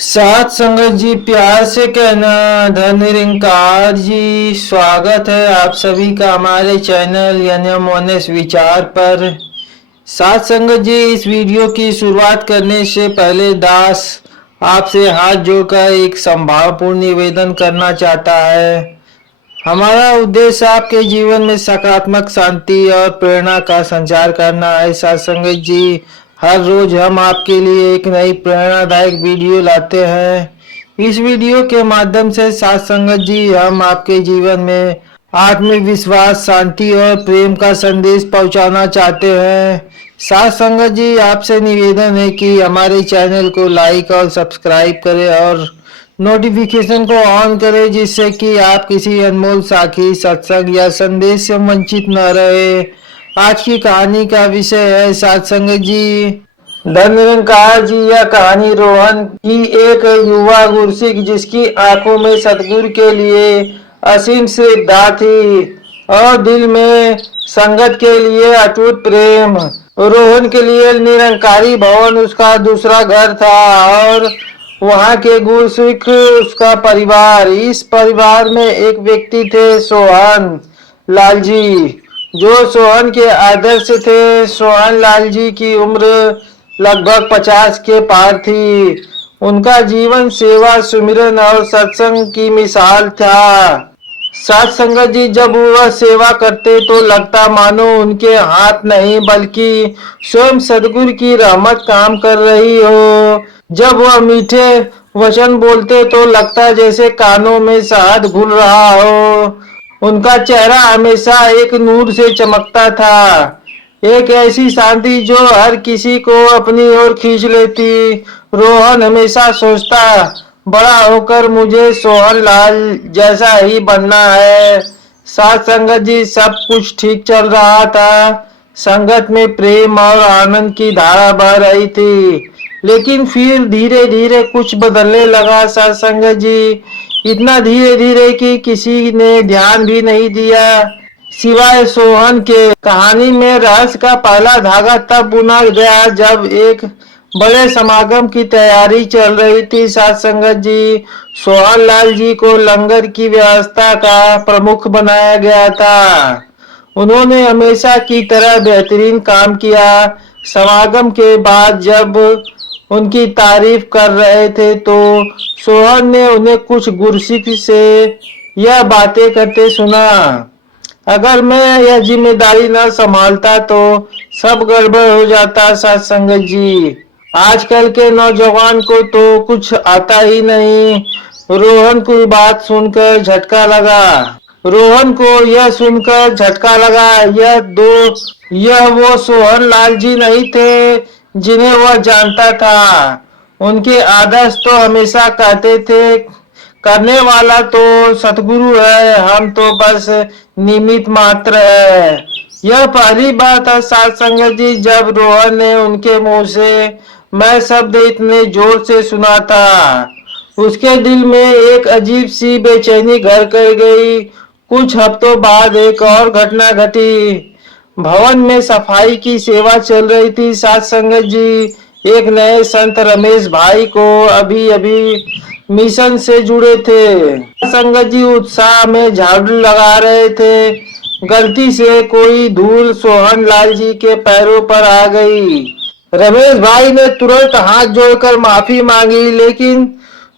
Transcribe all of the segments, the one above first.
साथ संगत जी, प्यार से कहना धन निरंकार जी। स्वागत है आप सभी का हमारे चैनल यानी मोनेस विचार पर। साथ संगत जी, इस वीडियो की शुरुआत करने से पहले दास आपसे हाथ जोड़कर एक संभावपूर्ण निवेदन करना चाहता है। हमारा उद्देश्य आपके जीवन में सकारात्मक शांति और प्रेरणा का संचार करना है। साथ संगत जी, हर रोज हम आपके लिए एक नई प्रेरणादायक वीडियो लाते हैं। इस वीडियो के माध्यम से साथ संगत जी, हम आपके जीवन में आत्मविश्वास, शांति और प्रेम का संदेश पहुंचाना चाहते हैं। साथ संगत जी, आपसे निवेदन है कि हमारे चैनल को लाइक और सब्सक्राइब करें और नोटिफिकेशन को ऑन करें, जिससे कि आप किसी अनमोल साखी, सत्संग या संदेश से वंचित न रहे। आज की कहानी का विषय है साथ संगत जी, धन निरंकार जी। यह कहानी रोहन की एक युवा गुरसिक, जिसकी आंखों में सतगुरु के लिए असीम श्रद्धा थी और दिल में संगत के लिए अटूट प्रेम। रोहन के लिए निरंकारी भवन उसका दूसरा घर था और वहाँ के गुरसिक उसका परिवार। इस परिवार में एक व्यक्ति थे, सोहन लाल जी, जो सोहन के आदर्श थे। सोहन लाल जी की उम्र लगभग 50 के पार थी। उनका जीवन सेवा, सुमिरन और सत्संग की मिसाल था। साथ संगत जी, जब वह सेवा करते तो लगता मानो उनके हाथ नहीं बल्कि स्वयं सदगुरु की रहमत काम कर रही हो। जब वह मीठे वचन बोलते तो लगता जैसे कानों में शहद घुल रहा हो। उनका चेहरा हमेशा एक नूर से चमकता था, एक ऐसी शांति जो हर किसी को अपनी ओर खींच लेती। रोहन हमेशा सोचता, बड़ा होकर मुझे सोहन लाल जैसा ही बनना है। साथ संगत जी, सब कुछ ठीक चल रहा था। संगत में प्रेम और आनंद की धारा बह रही थी, लेकिन फिर धीरे धीरे कुछ बदलने लगा। साथ संगत जी, इतना धीरे धीरे कि किसी ने ध्यान भी नहीं दिया सिवाय सोहन के। कहानी में रहस्य का पहला धागा तब बुना गया जब एक बड़े समागम की तैयारी चल रही थी। साथ संगत जी, सोहन लाल जी को लंगर की व्यवस्था का प्रमुख बनाया गया था। उन्होंने हमेशा की तरह बेहतरीन काम किया। समागम के बाद जब उनकी तारीफ कर रहे थे तो सोहन ने उन्हें कुछ गुरसिक से यह बातें करते सुना, अगर मैं यह जिम्मेदारी न संभालता तो सब गड़बड़ हो जाता। साथ संगत जी, आजकल के नौजवान को तो कुछ आता ही नहीं। रोहन को बात सुनकर झटका लगा। रोहन को यह सुनकर झटका लगा, यह वो सोहन लाल जी नहीं थे जिन्हें वह जानता था। उनके आदर्श तो हमेशा कहते थे, करने वाला तो सतगुरु है, हम तो बस निमित्त मात्र है। यह पहली बार था साथ संगत जी जब रोहन ने उनके मुंह से मैं शब्द इतने जोर से सुना था। उसके दिल में एक अजीब सी बेचैनी घर कर गई। कुछ हफ्तों बाद एक और घटना घटी। भवन में सफाई की सेवा चल रही थी। साथ संगत जी, एक नए संत रमेश भाई को अभी अभी मिशन से जुड़े थे। संगत जी उत्साह में झाड़ू लगा रहे थे। गलती से कोई धूल सोहन लाल जी के पैरों पर आ गई। रमेश भाई ने तुरंत हाथ जोड़कर माफी मांगी, लेकिन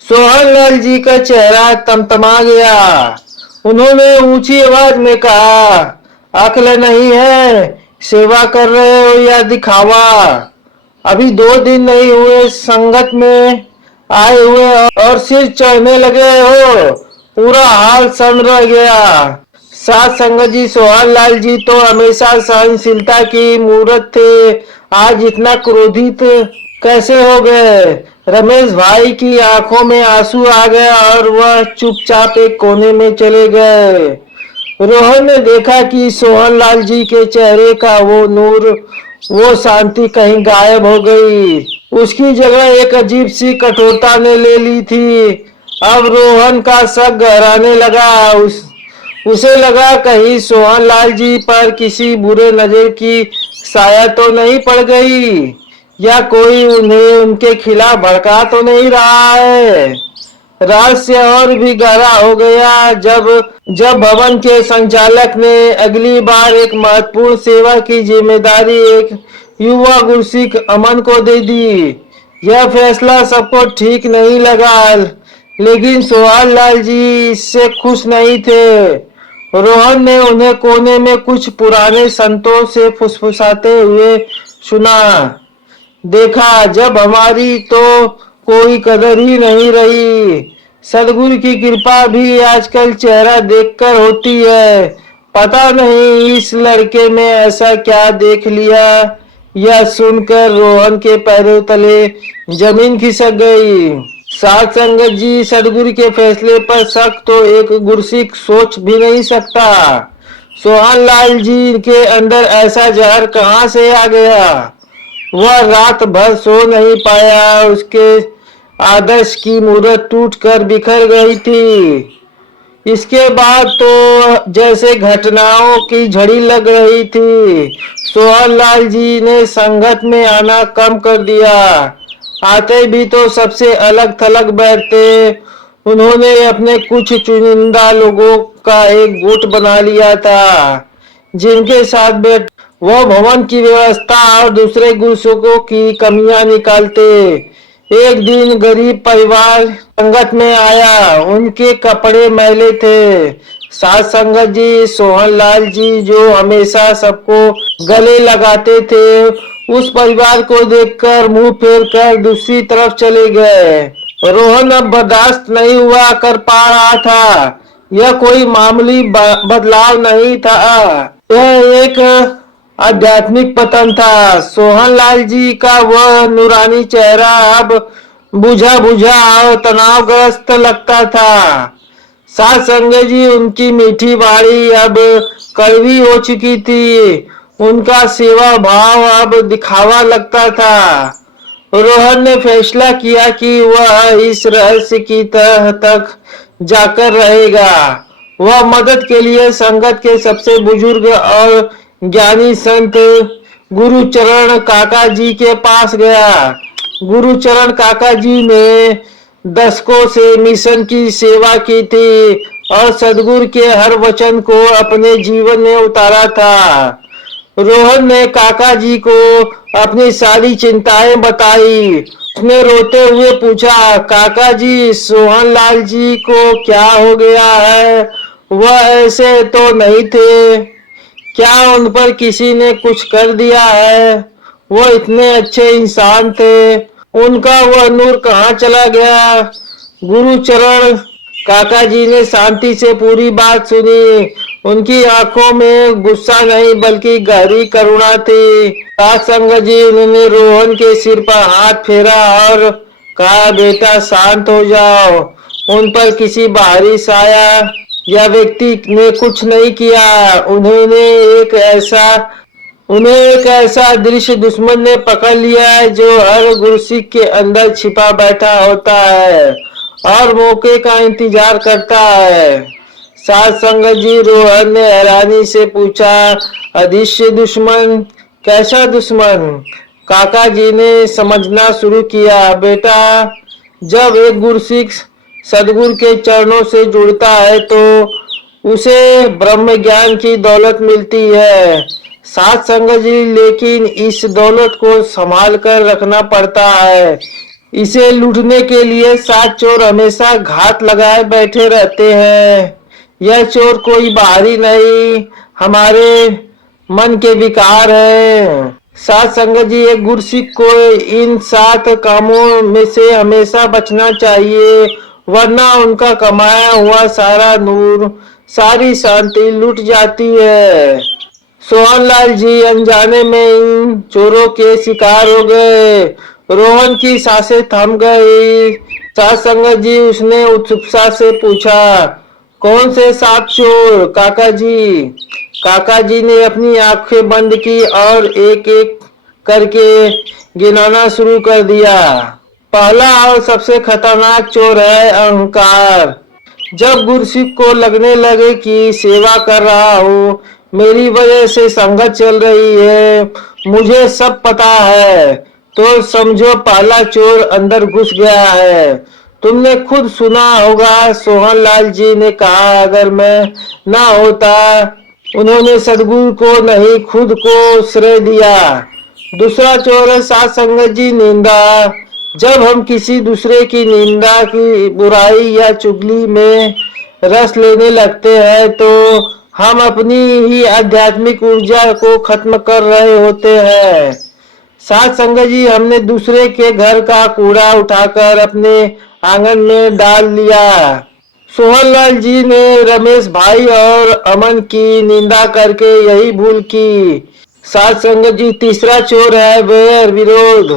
सोहन लाल जी का चेहरा तमतमा गया। उन्होंने ऊंची आवाज में कहा, अक्ल नहीं है, सेवा कर रहे हो या दिखावा? अभी 2 दिन नहीं हुए संगत में आए हुए और सिर चढ़ने लगे हो, पूरा हाल सन रह गया। साथ संगत जी, सोहन लाल जी तो हमेशा सहनशीलता की मूर्त थे, आज इतना क्रोधित कैसे हो गए? रमेश भाई की आंखों में आंसू आ गया और वह चुपचाप एक कोने में चले गए। रोहन ने देखा कि सोहन लाल जी के चेहरे का वो नूर, वो शांति कहीं गायब हो गई। उसकी जगह एक अजीब सी कठोरता ने ले ली थी। अब रोहन का शक गहराने लगा। उसे लगा कहीं सोहन लाल जी पर किसी बुरे नजर की साया तो नहीं पड़ गई। या कोई उन्हें उनके खिलाफ भड़का तो नहीं रहा है। रहस्य और भी गहरा हो गया जब जब भवन के संचालक ने अगली बार एक महत्वपूर्ण सेवा की जिम्मेदारी एक युवा गुरसिख अमन को दे दी। यह फैसला सबको ठीक नहीं लगा, लेकिन सोहन लाल जी इससे खुश नहीं थे। रोहन ने उन्हें कोने में कुछ पुराने संतों से फुसफुसाते हुए सुना। देखा, जब हमारी तो कोई कदर ही नहीं रही, सदगुरु की कृपा भी आजकल चेहरा देखकर होती है। पता नहीं इस लड़के में ऐसा क्या देख लिया। यह सुनकर रोहन के पैरों तले जमीन खिसक गई। साध संगत जी, सदगुरु के फैसले पर शक तो एक गुरसिख सोच भी नहीं सकता। सोहन लाल जी के अंदर ऐसा जहर कहाँ से आ गया? वह रात भर सो नहीं पाया। उसके आदर्श की मूर्त टूट कर बिखर गई थी। इसके बाद तो जैसे घटनाओं की झड़ी लग रही थी। सोहन लाल जी ने संगत में आना कम कर दिया। आते भी तो सबसे अलग थलग बैठते। उन्होंने अपने कुछ चुनिंदा लोगों का एक गुट बना लिया था, जिनके साथ बैठ वह भवन की व्यवस्था और दूसरे गुरसिखों की कमियां निकालते। एक दिन गरीब परिवार संगत में आया। उनके कपड़े मैले थे। साथ संगत जी, सोहन लाल जी जो हमेशा सबको गले लगाते थे, उस परिवार को देखकर मुंह फेर कर दूसरी तरफ चले गए। रोहन अब बर्दाश्त नहीं हुआ कर पा रहा था। यह कोई मामूली बदलाव नहीं था, यह एक आध्यात्मिक पतन था। सोहन लाल जी का वह नूरानी चेहरा अब बुझा बुझा और तनावग्रस्त लगता था। साथ संगत जी, उनकी मीठी वाणी अब कड़वी हो चुकी थी। उनका सेवा भाव अब दिखावा लगता था। रोहन ने फैसला किया कि वह इस रहस्य की तह तक जाकर रहेगा। वह मदद के लिए संगत के सबसे बुजुर्ग और ज्ञानी संत गुरुचरण काका जी के पास गया। गुरुचरण काका जी ने दशकों से मिशन की सेवा की थी और सदगुरु के हर वचन को अपने जीवन में उतारा था। रोहन ने काका जी को अपनी सारी चिंताएं बताई। उसने रोते हुए पूछा, काका जी, सोहन लाल जी को क्या हो गया है? वह ऐसे तो नहीं थे। क्या उन पर किसी ने कुछ कर दिया है? वो इतने अच्छे इंसान थे, उनका वह नूर कहाँ चला गया? गुरुचरण काका जी ने शांति से पूरी बात सुनी। उनकी आंखों में गुस्सा नहीं बल्कि गहरी करुणा थी। साथ संगत जी, उन्होंने रोहन के सिर पर हाथ फेरा और कहा, बेटा शांत हो जाओ। उन पर किसी बाहरी साया या व्यक्ति ने कुछ नहीं किया। उन्हें एक ऐसा दृश्य दुश्मन ने पकड़ लिया है जो हर गुरसिख के अंदर छिपा बैठा होता है और मौके का इंतजार करता है। साथ संगत जी, रोहन ने हैरानी से पूछा, अदृश्य दुश्मन? कैसा दुश्मन? काका जी ने समझना शुरू किया, बेटा, जब एक गुरसिख सदगुरु के चरणों से जुड़ता है तो उसे ब्रह्म ज्ञान की दौलत मिलती है। साथ संगत जी, लेकिन इस दौलत को संभाल कर रखना पड़ता है। इसे लूटने के लिए सात चोर हमेशा घात लगाए बैठे रहते हैं। यह चोर कोई बाहरी नहीं, हमारे मन के विकार है। साथ संगत जी, एक गुरसिख को इन 7 कामों में से हमेशा बचना चाहिए, वरना उनका कमाया हुआ सारा नूर, सारी शांति लुट जाती है। सोहन लाल जी अनजाने में इन चोरों के शिकार हो गए। रोहन की सांसें थम गई। साथ संगत जी, उसने उत्सुकता से पूछा, कौन से 7 चोर काका जी? काका जी ने अपनी आंखें बंद की और एक एक करके गिनाना शुरू कर दिया। पहला और सबसे खतरनाक चोर है अहंकार। जब गुरसिख को लगने लगे कि सेवा कर रहा हूँ, मेरी वजह से संगत चल रही है, मुझे सब पता है, तो समझो पहला चोर अंदर घुस गया है। तुमने खुद सुना होगा, सोहनलाल जी ने कहा, अगर मैं ना होता, उन्होंने सदगुरु को नहीं खुद को श्रेय दिया। दूसरा चोर है साध संगत जी, निंदा। जब हम किसी दूसरे की निंदा की, बुराई या चुगली में रस लेने लगते हैं तो हम अपनी ही आध्यात्मिक ऊर्जा को खत्म कर रहे होते हैं। साथ संगत जी, हमने दूसरे के घर का कूड़ा उठाकर अपने आंगन में डाल लिया। सोहनलाल जी ने रमेश भाई और अमन की निंदा करके यही भूल की। साथ संगत जी, तीसरा चोर है वैर विरोध।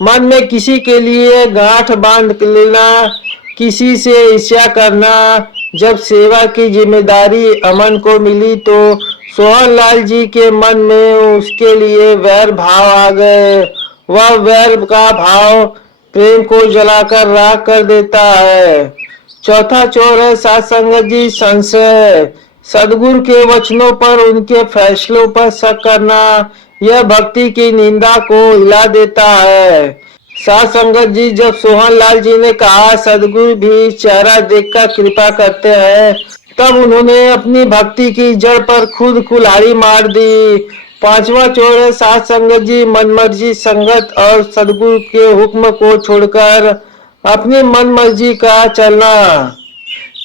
मन में किसी के लिए गांठ बांध लेना, किसी से ईर्ष्या करना। जब सेवा की जिम्मेदारी अमन को मिली तो सोहनलाल जी के मन में उसके लिए वैर भाव आ गए। वह वैर का भाव प्रेम को जलाकर राख कर देता है। चौथा चोर है साथ संगत जी, संशय। सदगुरु के वचनों पर, उनके फैसलों पर शक करना, यह भक्ति की निंदा को हिला देता है। साथ संगत जी, जब सोहनलाल जी ने कहा सदगुरु भी चेहरा देखकर कृपा करते हैं, तब उन्होंने अपनी भक्ति की जड़ पर खुद कुल्हाड़ी मार दी। पांचवा चोर है साथ संगत जी, मनमर्जी संगत और सदगुरु के हुक्म को छोड़कर अपनी मन मर्जी का चलना।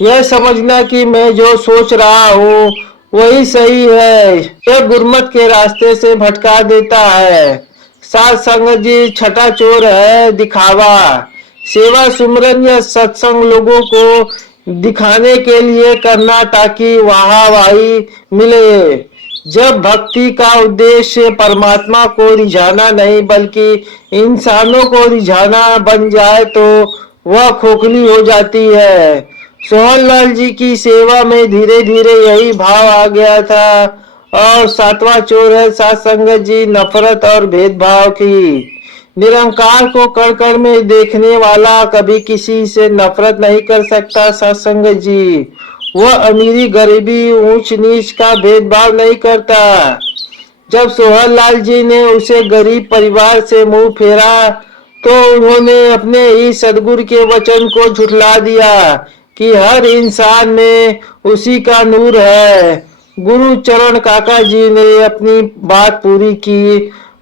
यह समझना कि मैं जो सोच रहा हूँ वही सही है, यह गुरमत के रास्ते से भटका देता है। साथ संगत जी, छठा चोर है दिखावा। सेवा सुमरन या सत्संग लोगों को दिखाने के लिए करना ताकि वाहवाही मिले। जब भक्ति का उद्देश्य परमात्मा को रिझाना नहीं बल्कि इंसानों को रिझाना बन जाए तो वह खोखली हो जाती है। सोहनलाल जी की सेवा में धीरे धीरे यही भाव आ गया था। और सातवां चोर है साथ संगत जी, नफरत और भेदभाव की। निरंकार को कण कण में देखने वाला कभी किसी से नफरत नहीं कर सकता। साथ संगत जी, वह अमीरी गरीबी ऊंच नीच का भेदभाव नहीं करता। जब सोहनलाल जी ने उसे गरीब परिवार से मुंह फेरा तो उन्होंने अपने ही सदगुरु के वचन को झुठला दिया कि हर इंसान में उसी का नूर है। गुरु चरण काका जी ने अपनी बात पूरी की।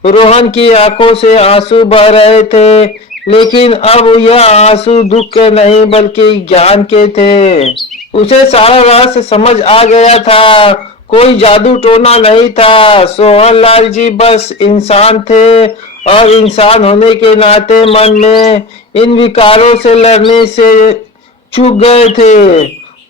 रोहन की आंखों से आंसू बह रहे थे, लेकिन अब यह आंसू दुख के नहीं बल्कि ज्ञान के थे। उसे सारा रहस्य समझ आ गया था, कोई जादू टोना नहीं था। सोहनलाल जी बस इंसान थे और इंसान होने के नाते मन में इन विकारों से लड़ने से चूक गए थे।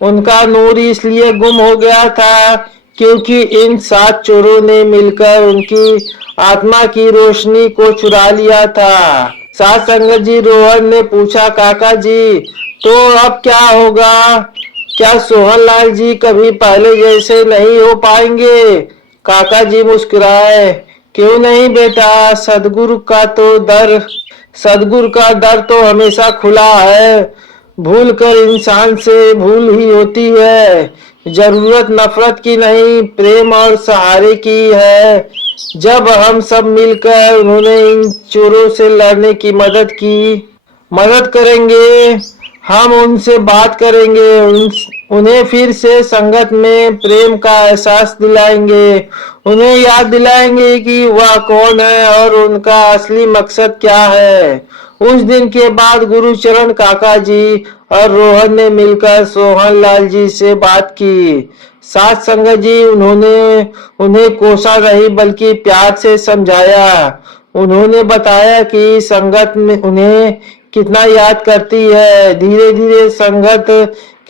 उनका नूर इसलिए गुम हो गया था क्योंकि इन 7 चोरों ने मिलकर उनकी आत्मा की रोशनी को चुरा लिया था। साथ संगत जी, रोहन ने पूछा, काका जी तो अब क्या होगा? क्या सोहनलाल जी कभी पहले जैसे नहीं हो पाएंगे? काका जी मुस्कुराए, क्यों नहीं बेटा, सदगुरु का दर तो हमेशा खुला है। भूल कर इंसान से भूल ही होती है। जरूरत नफरत की नहीं, प्रेम और सहारे की है। जब हम सब मिलकर उन्होंने इन चोरों से लड़ने की मदद करेंगे, हम उनसे बात करेंगे, उन्हें फिर से संगत में प्रेम का एहसास दिलाएंगे, उन्हें याद दिलाएंगे कि वह कौन है और उनका असली मकसद क्या है। उस दिन के बाद गुरुचरण काका जी और रोहन ने मिलकर सोहनलाल जी से बात की। साथ संगत जी, उन्होंने उन्हें कोसा नहीं बल्कि प्यार से समझाया। उन्होंने बताया कि संगत में उन्हें कितना याद करती है। धीरे धीरे संगत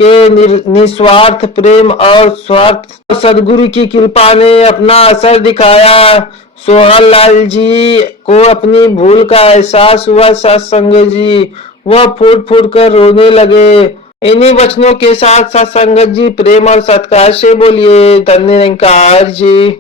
के निस्वार्थ प्रेम और स्वार्थ सदगुरु की कृपा ने अपना असर दिखाया। सोहनलाल जी को अपनी भूल का एहसास हुआ। सत्संग जी, वह फूट फूट कर रोने लगे। इन्हीं वचनों के साथ सत्संग जी प्रेम और सत्कार से बोलिए, धन्य निरंकार जी।